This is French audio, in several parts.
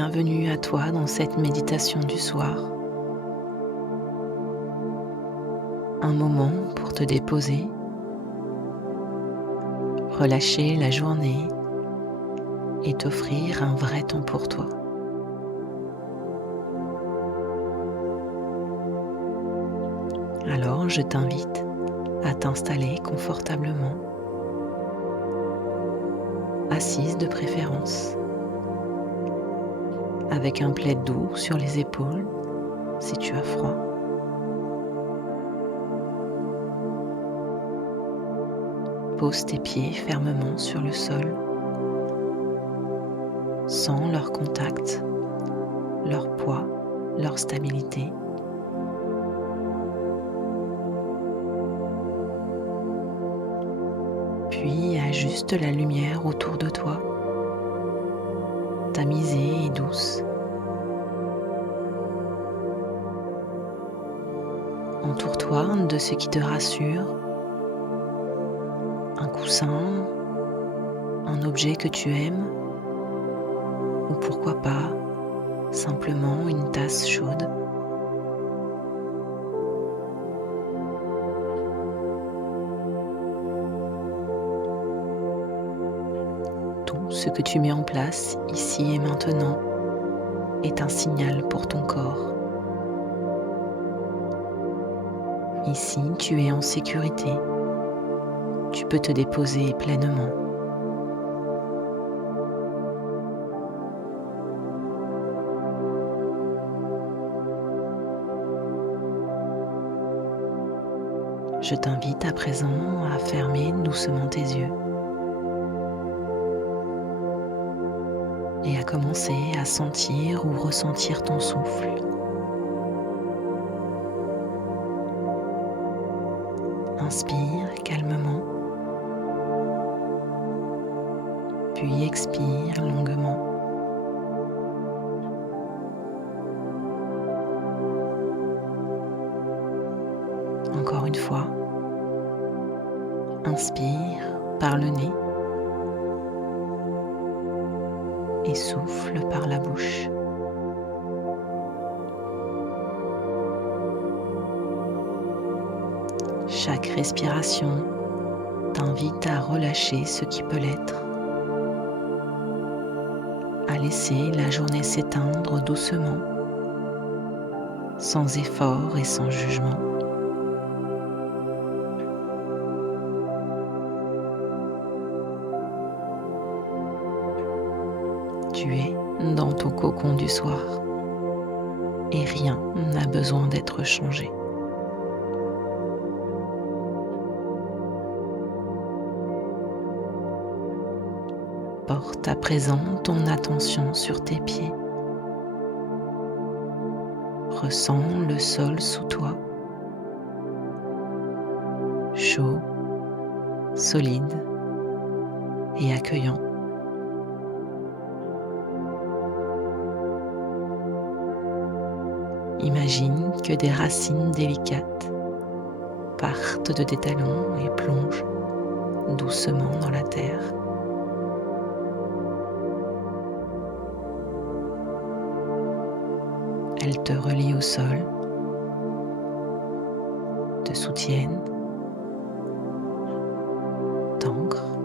bienvenue à toi dans cette méditation du soir. Un moment pour te déposer, relâcher la journée et t'offrir un vrai temps pour toi. Alors je t'invite à t'installer confortablement, assise de préférence, avec un plaid doux sur les épaules si tu as froid. Pose tes pieds fermement sur le sol, sens leur contact, leur poids, leur stabilité. Puis ajuste la lumière autour de toi. Tamisée et douce. Entoure-toi de ce qui te rassure, un coussin, un objet que tu aimes, ou pourquoi pas simplement une tasse chaude. Tout ce que tu mets en place ici et maintenant est un signal pour ton corps. Ici, tu es en sécurité. Tu peux te déposer pleinement. Je t'invite à présent à fermer doucement tes yeux et à commencer à sentir ou ressentir ton souffle. Inspire calmement, puis expire longuement. Encore une fois, inspire par le nez et souffle par la bouche. Chaque respiration t'invite à relâcher ce qui peut l'être, à laisser la journée s'éteindre doucement, sans effort et sans jugement. Tu es dans ton cocon du soir et rien n'a besoin d'être changé. Porte à présent ton attention sur tes pieds. Ressens le sol sous toi, chaud, solide et accueillant. Imagine que des racines délicates partent de tes talons et plongent doucement dans la terre. Elles te relient au sol, te soutiennent, t'ancrent,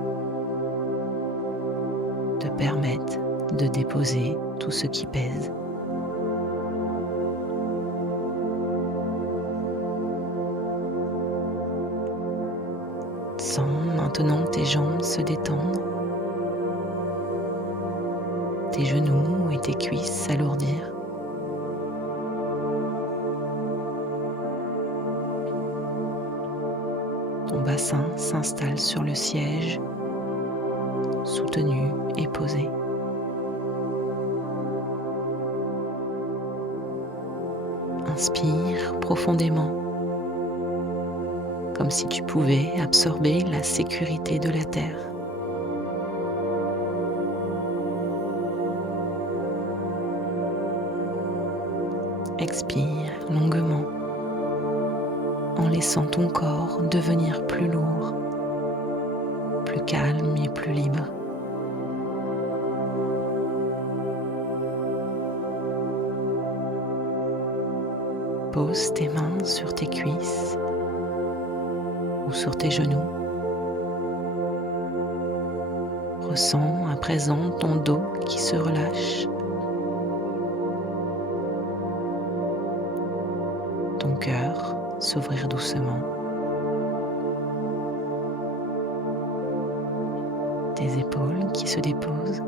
te permettent de déposer tout ce qui pèse. Sens maintenant tes jambes se détendre, tes genoux et tes cuisses s'alourdir. Ton bassin s'installe sur le siège, soutenu et posé. Inspire profondément, comme si tu pouvais absorber la sécurité de la terre. Expire longuement, en laissant ton corps devenir plus lourd, plus calme et plus libre. Pose tes mains sur tes cuisses ou sur tes genoux. Ressens à présent ton dos qui se relâche, ton cœur s'ouvrir doucement, tes épaules qui se déposent,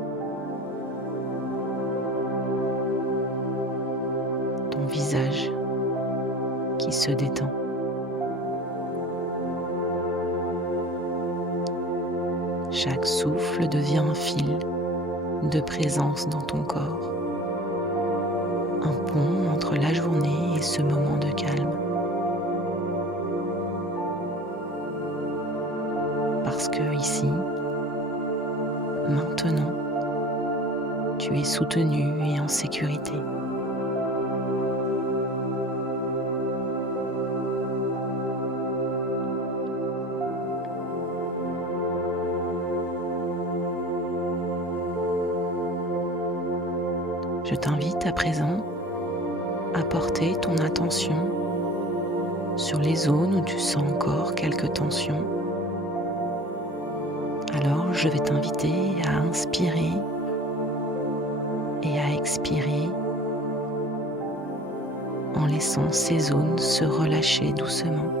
ton visage qui se détend. Chaque souffle devient un fil de présence dans ton corps, un pont entre la journée et ce moment de calme. Parce que ici, maintenant, tu es soutenu et en sécurité. Je t'invite à présent à porter ton attention sur les zones où tu sens encore quelques tensions. Alors je vais t'inviter à inspirer et à expirer en laissant ces zones se relâcher doucement.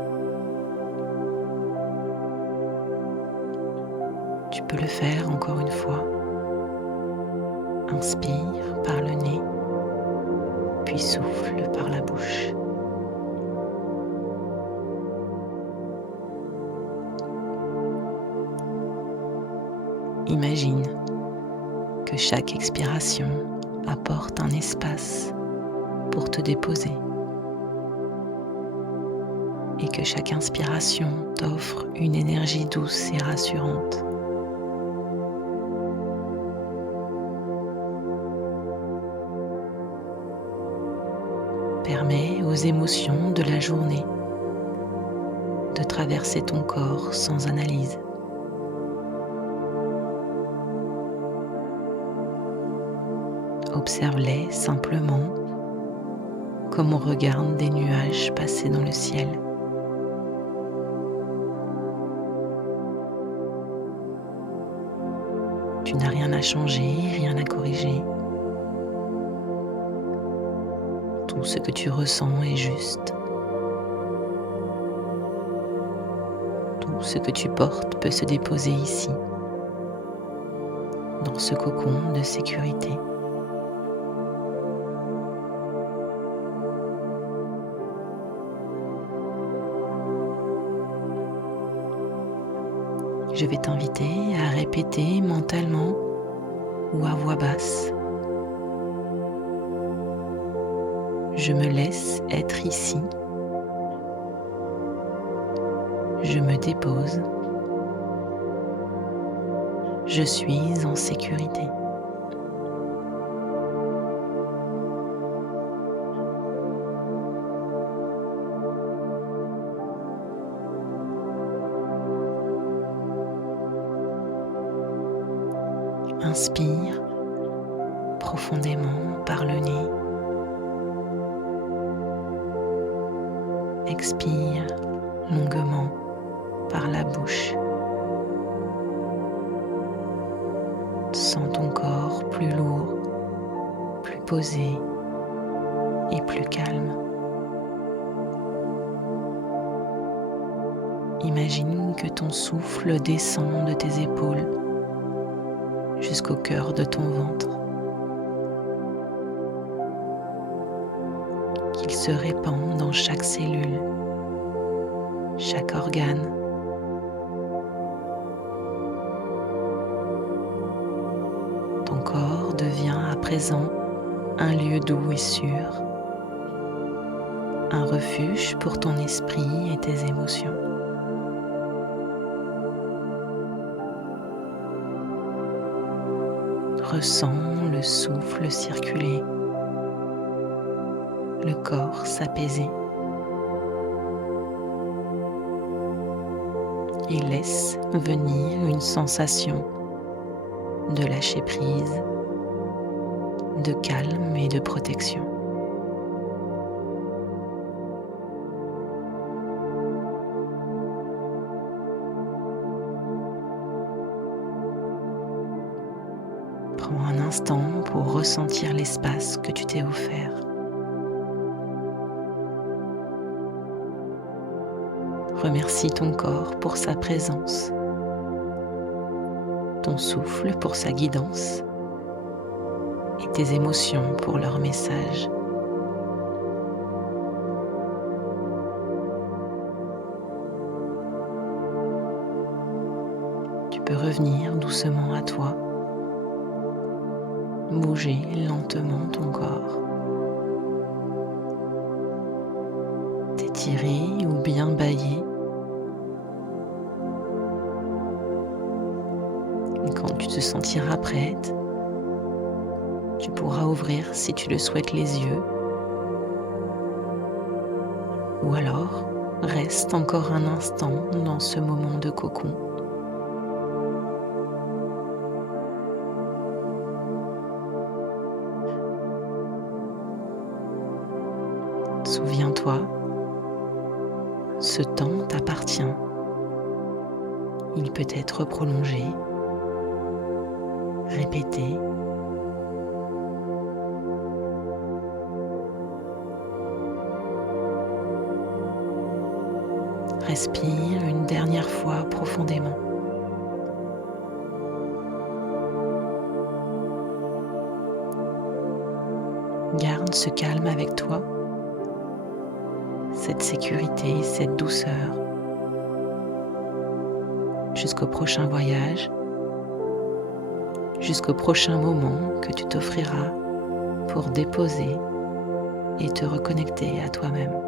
Tu peux le faire encore une fois. Inspire par le nez, puis souffle par la bouche. Imagine que chaque expiration apporte un espace pour te déposer et que chaque inspiration t'offre une énergie douce et rassurante. Permets aux émotions de la journée de traverser ton corps sans analyse. Observe-les simplement comme on regarde des nuages passer dans le ciel. Tu n'as rien à changer, rien à corriger. Tout ce que tu ressens est juste. Tout ce que tu portes peut se déposer ici, dans ce cocon de sécurité. Je vais t'inviter à répéter mentalement ou à voix basse. Je me laisse être ici. Je me dépose. Je suis en sécurité. Inspire profondément par le nez. Expire longuement par la bouche. Sens ton corps plus lourd, plus posé et plus calme. Imagine que ton souffle descend de tes épaules jusqu'au cœur de ton ventre, qu'il se répand dans chaque cellule, chaque organe. Ton corps devient à présent un lieu doux et sûr, un refuge pour ton esprit et tes émotions. Ressens le souffle circuler, le corps s'apaiser et laisse venir une sensation de lâcher prise, de calme et de protection. Prends un instant pour ressentir l'espace que tu t'es offert. Remercie ton corps pour sa présence, ton souffle pour sa guidance et tes émotions pour leur message. Tu peux revenir doucement à toi, bouger lentement ton corps, t'étirer ou bien bâiller. Et quand tu te sentiras prête, tu pourras ouvrir, si tu le souhaites, les yeux. Ou alors, reste encore un instant dans ce moment de cocon. Souviens-toi, ce temps t'appartient. Il peut être prolongé, répété. Respire une dernière fois profondément. Garde ce calme avec toi, cette sécurité, cette douceur, jusqu'au prochain voyage, jusqu'au prochain moment que tu t'offriras pour déposer et te reconnecter à toi-même.